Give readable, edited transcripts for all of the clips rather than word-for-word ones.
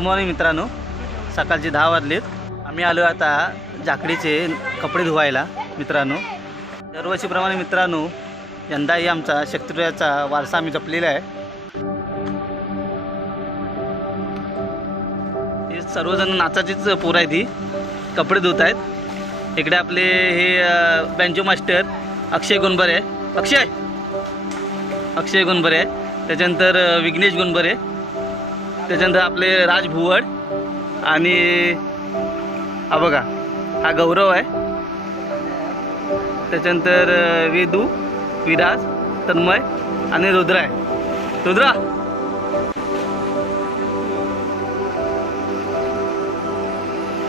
Morning मित्रांनो, सकाळचे 10 वाजलेत. आम्ही आलो आता जाकडीचे कपडे धुवायला. मित्रांनो, दरवर्षीप्रमाणे मित्रांनो यंदाही आमचा शक्तिप्रयाचा वारसा आम्ही जपलेला आहे. हे सर्वजण नाचाचीच पोरं आहेत, ही कपडे धुत आहेत. इकडे आपले हे बँजो मास्टर अक्षय गुणबरे आहे. अक्षय गुणबरे आहे. त्याच्यानंतर विघ्नेश गुणबरे, त्याच्यानंतर आपले राज भुवड आणि हा बघा हा गौरव आहे. त्याच्यानंतर वेदू, विराज, तन्मय आणि रुद्र आहे. रुद्रा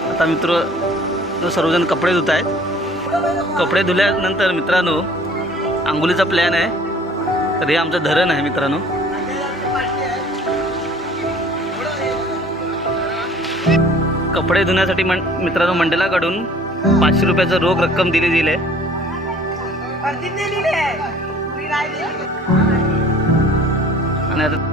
आता मित्र सर्वजण कपडे धुत आहेत. कपडे धुल्यानंतर मित्रांनो आंघोळीचा प्लॅन आहे. तर हे आमचं धरण आहे मित्रांनो. कपडे धुण्यासाठी मित्रांनो मंडळाकडून 500 रुपयाचं रोख रक्कम दिली आहे. आणि आता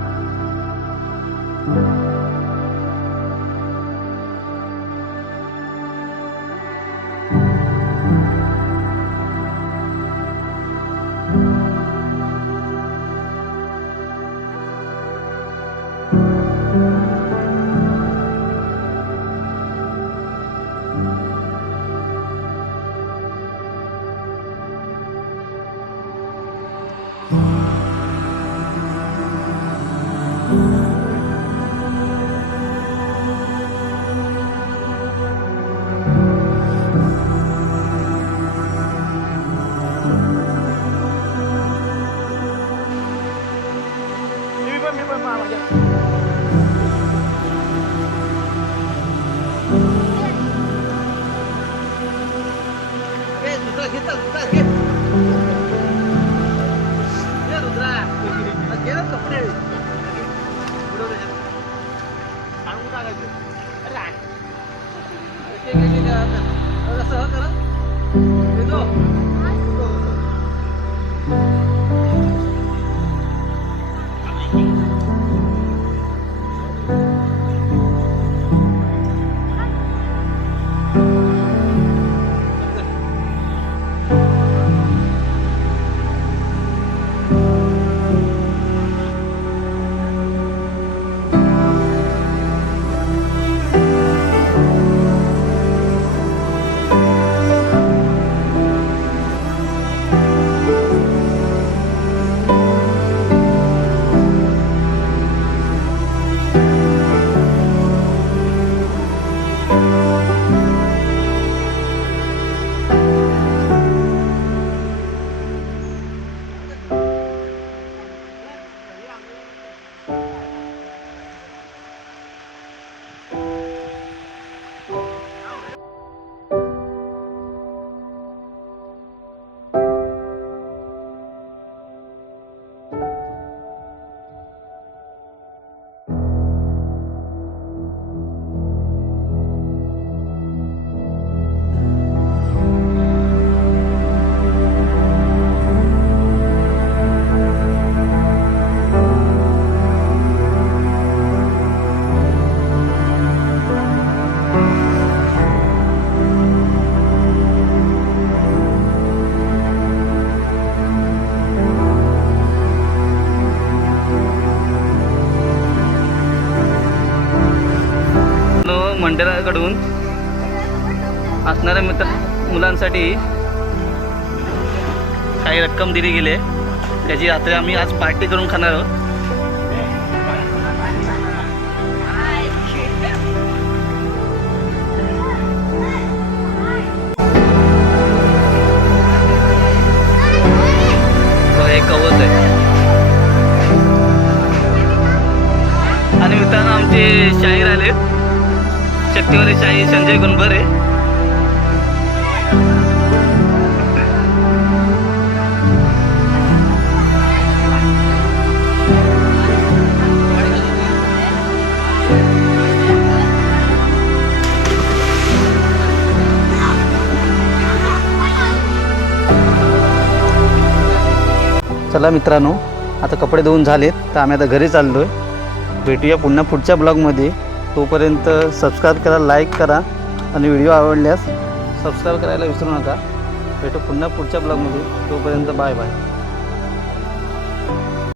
मंडळाकडून असणाऱ्या मुलांसाठी काही रक्कम दिली गेली आहे. त्याची रात्री आम्ही आज पार्टी करून खाणार आहोत. हे कवच आहे. आणि मित्रांनो आमचे शाहीर आले, शक्तिवाले शाही संजय गुणबरे. चला मित्रांनो, आता कपडे धुवून झालेत तर आम्ही आता घरी चाललोय. भेटूया पुन्हा पुढच्या ब्लॉगमध्ये. तोपर्यंत सबस्क्राईब करा, लाईक करा आणि व्हिडिओ आवडल्यास सबस्क्राईब करायला विसरू नका. भेटू पुन्हा पुढच्या ब्लॉगमध्ये. तोपर्यंत बाय बाय.